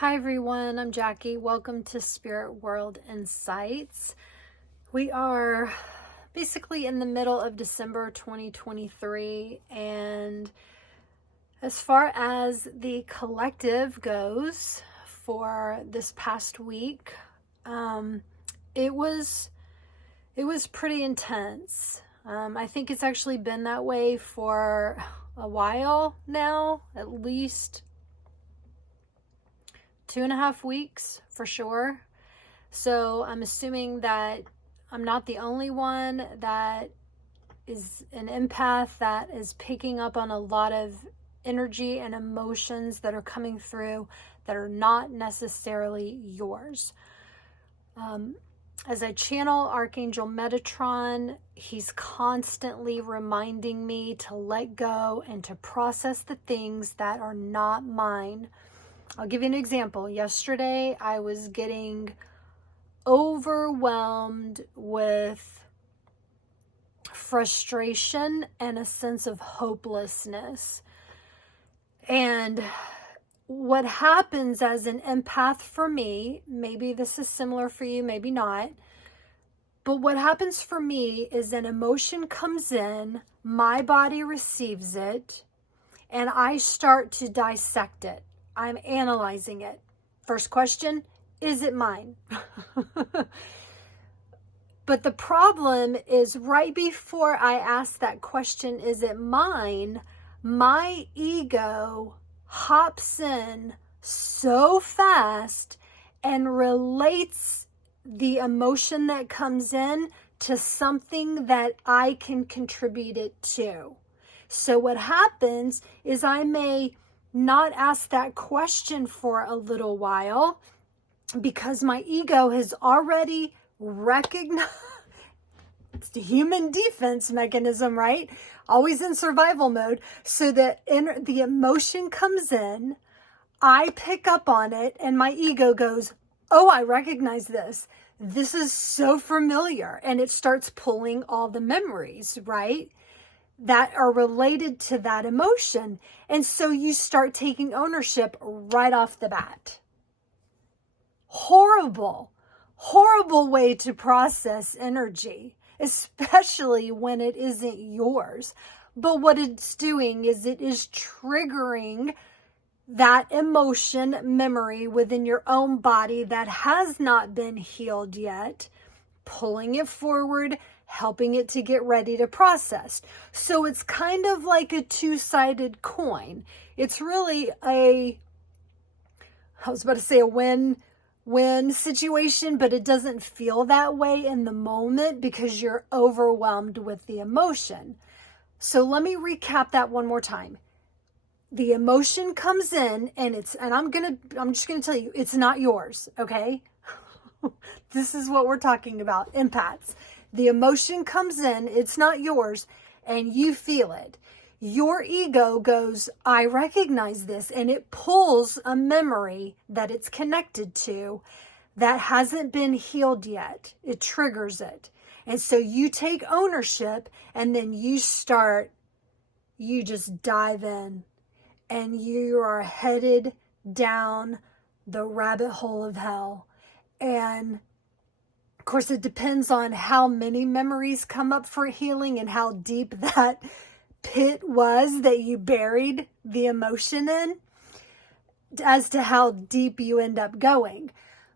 Hi everyone, I'm Jackie. Welcome to Spirit World Insights. We are basically in the middle of December 2023, and as far as the collective goes for this past week, it was pretty intense. I think it's actually been that way for a while now, at least 2.5 weeks for sure. So I'm assuming that I'm not the only one that is an empath that is picking up on a lot of energy and emotions that are coming through that are not necessarily yours. As I channel Archangel Metatron, he's constantly reminding me to let go and to process the things that are not mine. I'll give you an example. Yesterday, I was getting overwhelmed with frustration and a sense of hopelessness. And what happens as an empath for me, maybe this is similar for you, maybe not, but what happens for me is an emotion comes in, my body receives it, and I start to dissect it. I'm analyzing it. First question, is it mine? But the problem is right before I ask that question, is it mine? My ego hops in so fast and relates the emotion that comes in to something that I can contribute it to. So what happens is I may not ask that question for a little while because my ego has already recognized. It's the human defense mechanism, right? Always in survival mode. So that the emotion comes in, I pick up on it, and my ego goes, oh, I recognize this. This is so familiar. And it starts pulling all the memories, right, that are related to that emotion. And so you start taking ownership right off the bat. Horrible way to process energy, especially when it isn't yours. But what it's doing is it is triggering that emotion memory within your own body that has not been healed yet, pulling it forward, helping it to get ready to process. So it's kind of like a two-sided coin. It's really a win-win situation, but it doesn't feel that way in the moment because you're overwhelmed with the emotion. So let me recap that one more time. The emotion comes in and I'm just gonna tell you, it's not yours, okay? This is what we're talking about, empaths. The emotion comes in, it's not yours, and you feel it. Your ego goes, I recognize this, and it pulls a memory that it's connected to that hasn't been healed yet. It triggers it. And so you take ownership, and then you just dive in, and you are headed down the rabbit hole of hell. And of course, it depends on how many memories come up for healing and how deep that pit was that you buried the emotion in, as to how deep you end up going.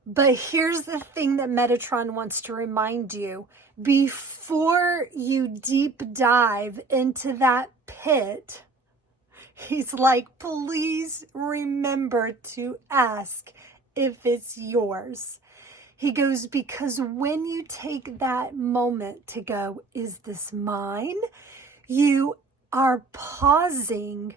But here's the thing that Metatron wants to remind you. Before you deep dive into that pit, he's like, please remember to ask if it's yours. He goes, because when you take that moment to go, is this mine? You are pausing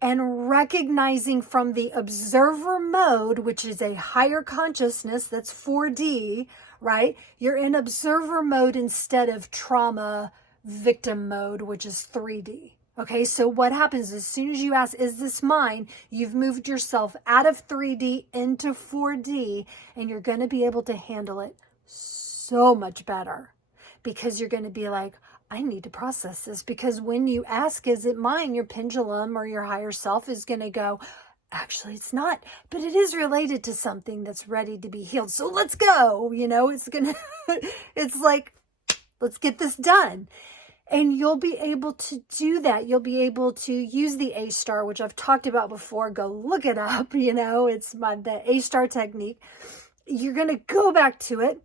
and recognizing from the observer mode, which is a higher consciousness, that's 4D, right? You're in observer mode instead of trauma victim mode, which is 3D. Okay, so what happens as soon as you ask, is this mine? You've moved yourself out of 3D into 4D, and you're going to be able to handle it so much better because you're going to be like, I need to process this. Because when you ask, is it mine? Your pendulum or your higher self is going to go, Actually, it's not, but it is related to something that's ready to be healed. So let's go, it's like, let's get this done. And you'll be able to do that. You'll be able to use the A star, which I've talked about before. Go look it up. It's the A star technique. You're going to go back to it.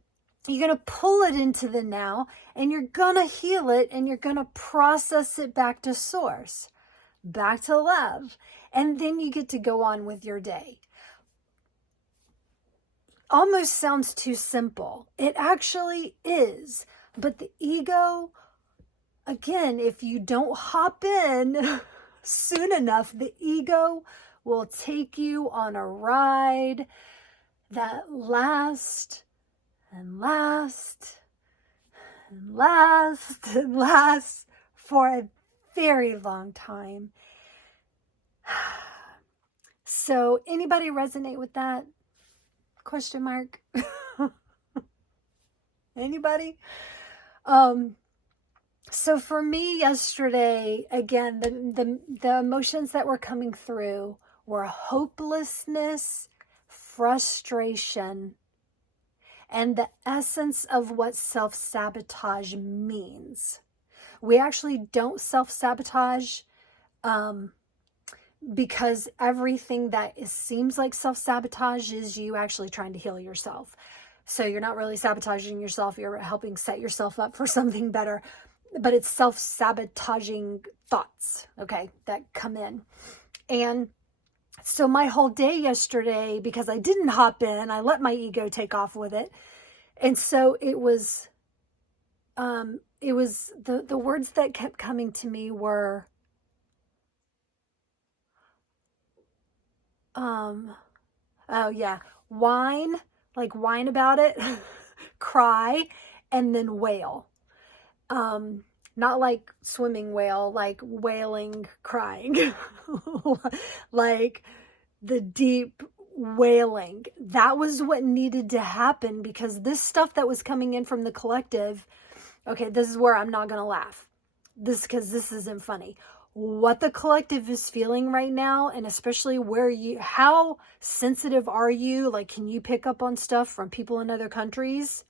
You're going to pull it into the now, and you're going to heal it, and you're going to process it back to source, back to love. And then you get to go on with your day. Almost sounds too simple. It actually is. But the ego, again, if you don't hop in soon enough, the ego will take you on a ride that lasts and lasts and lasts and lasts for a very long time. So anybody resonate with that? Question mark? Anybody? So for me yesterday, again, the emotions that were coming through were hopelessness, frustration, and the essence of what self-sabotage means. We actually don't self-sabotage because everything that seems like self-sabotage is you actually trying to heal yourself. So you're not really sabotaging yourself. You're helping set yourself up for something better. But it's self-sabotaging thoughts, okay, that come in. And so my whole day yesterday, because I didn't hop in, I let my ego take off with it. And so it was the words that kept coming to me were, whine, like whine about it, cry, and then wail. Not like swimming whale, like wailing, crying, like the deep wailing. That was what needed to happen, because this stuff that was coming in from the collective, okay, this is where I'm not going to laugh. Because this isn't funny. What the collective is feeling right now, and especially how sensitive are you? Like, can you pick up on stuff from people in other countries?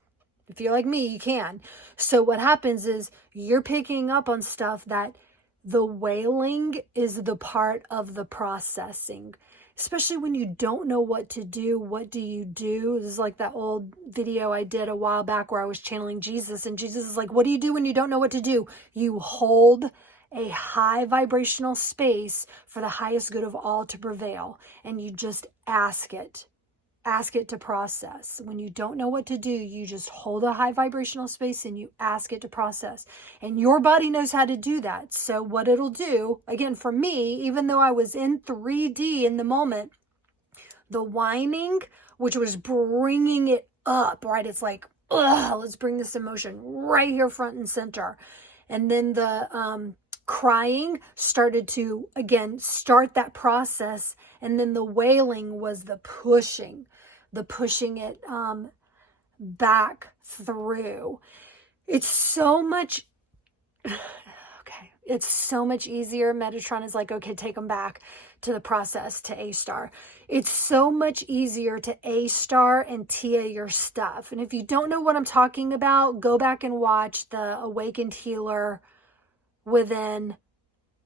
If you're like me, you can. So what happens is you're picking up on stuff that the wailing is the part of the processing. Especially when you don't know what to do. What do you do? This is like that old video I did a while back where I was channeling Jesus. And Jesus is like, what do you do when you don't know what to do? You hold a high vibrational space for the highest good of all to prevail. And you just ask it. Ask it to process. When you don't know what to do, you just hold a high vibrational space and you ask it to process. And your body knows how to do that. So what it'll do, again, for me, even though I was in 3D in the moment, the whining, which was bringing it up, right? It's like, let's bring this emotion right here front and center. And then the crying started to, again, start that process. And then the wailing was the pushing it back through. It's so much, okay, it's so much easier. Metatron is like, okay, take them back to the process, to A star. It's so much easier to A star and Tia your stuff. And if you don't know what I'm talking about, go back and watch the Awakened Healer Within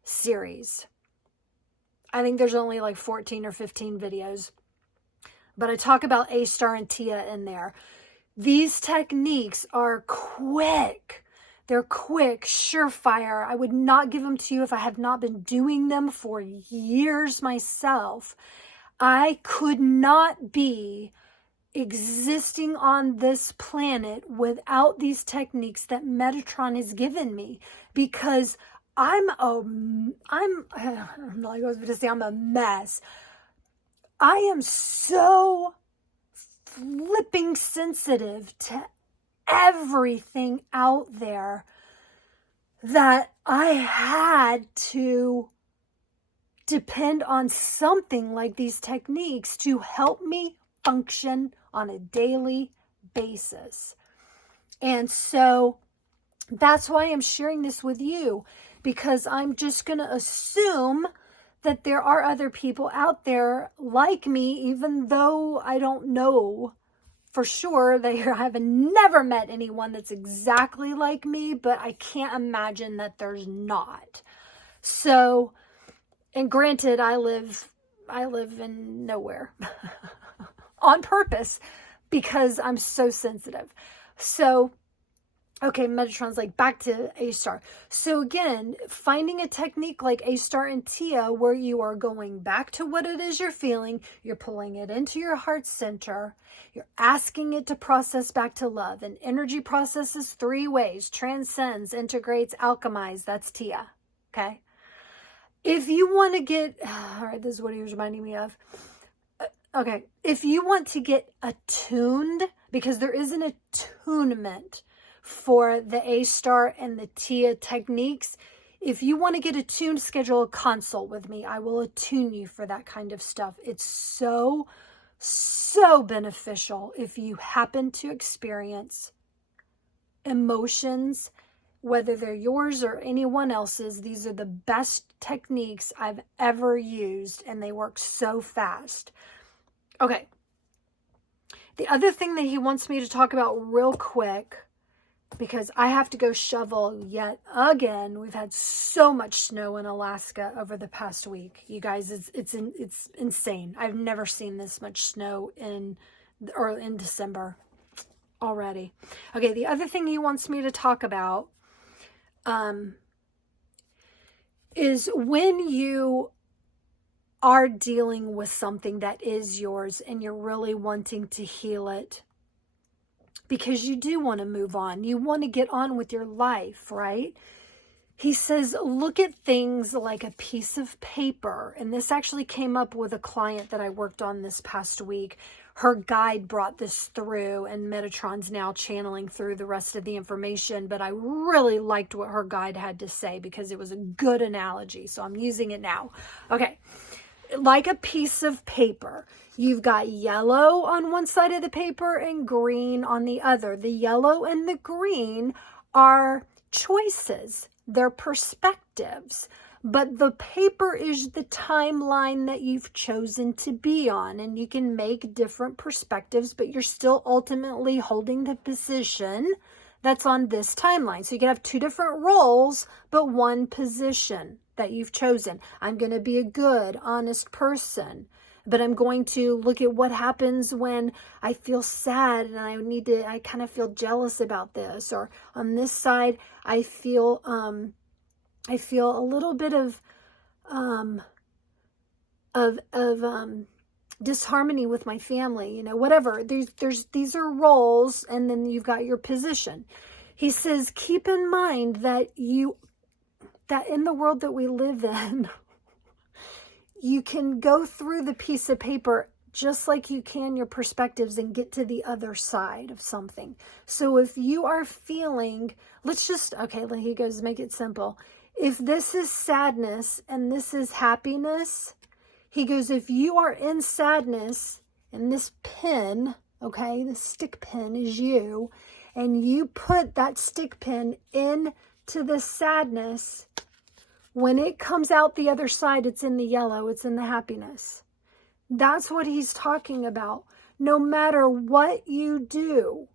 series. I think there's only like 14 or 15 videos, but I talk about A star and Tia in there. These techniques are quick. They're quick, surefire. I would not give them to you if I have not been doing them for years myself. I could not be existing on this planet without these techniques that Metatron has given me, because I'm a mess. I am so flipping sensitive to everything out there that I had to depend on something like these techniques to help me function on a daily basis. And so that's why I'm sharing this with you, because I'm just going to assume that there are other people out there like me, even though I don't know for sure. I have never met anyone that's exactly like me, but I can't imagine that there's not. So, and granted, I live in nowhere on purpose because I'm so sensitive. So, okay, Metatron's like, back to A-star. So again, finding a technique like A-star and Tia where you are going back to what it is you're feeling, you're pulling it into your heart center, you're asking it to process back to love. And energy processes 3 ways: transcends, integrates, alchemizes. That's Tia. Okay? If you want to get, all right, this is what he was reminding me of. Okay, if you want to get attuned, because there is an attunement for the A-star and the Tia techniques. If you want to get attuned, schedule a consult with me. I will attune you for that kind of stuff. It's so beneficial if you happen to experience emotions, whether they're yours or anyone else's. These are the best techniques I've ever used, and they work so fast. Okay. The other thing that he wants me to talk about real quick, because I have to go shovel yet again. We've had so much snow in Alaska over the past week. You guys, it's insane. I've never seen this much snow in December already. Okay, the other thing he wants me to talk about is when you are dealing with something that is yours and you're really wanting to heal it, because you do want to move on. You want to get on with your life, right? He says, look at things like a piece of paper. And this actually came up with a client that I worked on this past week. Her guide brought this through, and Metatron's now channeling through the rest of the information. But I really liked what her guide had to say because it was a good analogy. So I'm using it now. Okay. Like a piece of paper, you've got yellow on one side of the paper and green on the other. The yellow and the green are choices. They're perspectives. But the paper is the timeline that you've chosen to be on. And you can make different perspectives, but you're still ultimately holding the position that's on this timeline. So you can have 2 different roles, but 1 position that you've chosen. I'm going to be a good, honest person, but I'm going to look at what happens when I feel sad and I kind of feel jealous about this. Or on this side, I feel a little bit of disharmony with my family, whatever. These are roles, and then you've got your position. He says, keep in mind that in the world that we live in, you can go through the piece of paper just like you can your perspectives and get to the other side of something. So if you are feeling, he goes, make it simple. If this is sadness and this is happiness, he goes, if you are in sadness and this pin, okay, the stick pin is you, and you put that stick pin into the sadness, when it comes out the other side, it's in the yellow, it's in the happiness. That's what he's talking about. No matter what you do,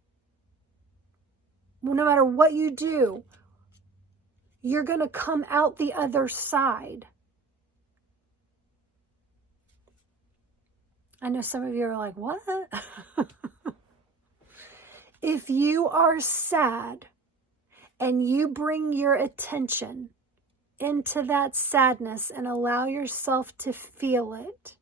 you're going to come out the other side. I know some of you are like, what? If you are sad and you bring your attention into that sadness and allow yourself to feel it,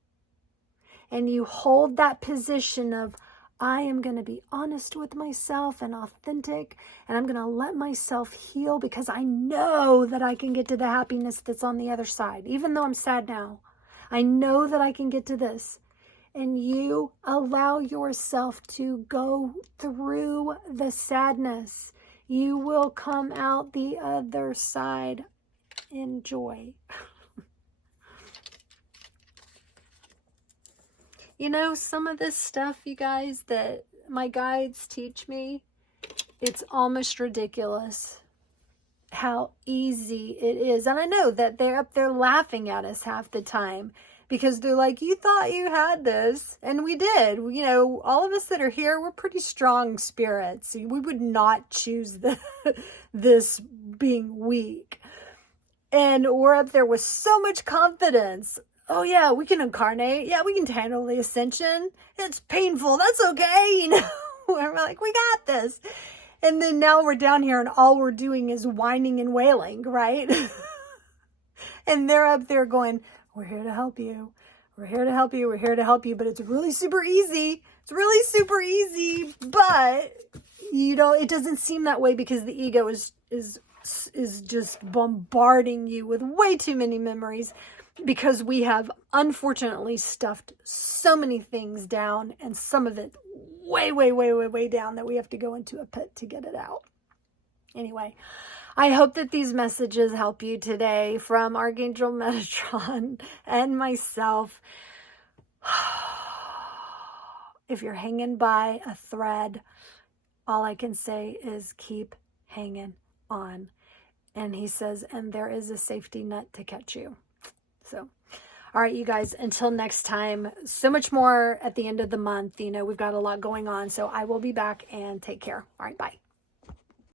and you hold that position of, I am going to be honest with myself and authentic, and I'm going to let myself heal because I know that I can get to the happiness that's on the other side. Even though I'm sad now, I know that I can get to this. And you allow yourself to go through the sadness, you will come out the other side in joy. Some of this stuff, you guys, that my guides teach me, it's almost ridiculous. how easy it is. And I know that they're up there laughing at us half the time because they're like, you thought you had this. And we did. You know, all of us that are here, we're pretty strong spirits. We would not choose this being weak. And we're up there with so much confidence. Oh yeah, we can incarnate. Yeah, we can handle the ascension. It's painful. That's okay. You know, we're like, we got this. And then now we're down here and all we're doing is whining and wailing, right? And they're up there going, we're here to help you. We're here to help you. We're here to help you. But it's really super easy. It's really super easy. But, you know, it doesn't seem that way because the ego is just bombarding you with way too many memories because we have unfortunately stuffed so many things down, and some of it way down that we have to go into a pit to get it out. Anyway, I hope that these messages help you today from Archangel Metatron and myself. If you're hanging by a thread, all I can say is keep hanging on. And he says, and there is a safety net to catch you. So, all right, you guys, until next time, so much more at the end of the month. You know, we've got a lot going on. So I will be back, and take care. All right, bye.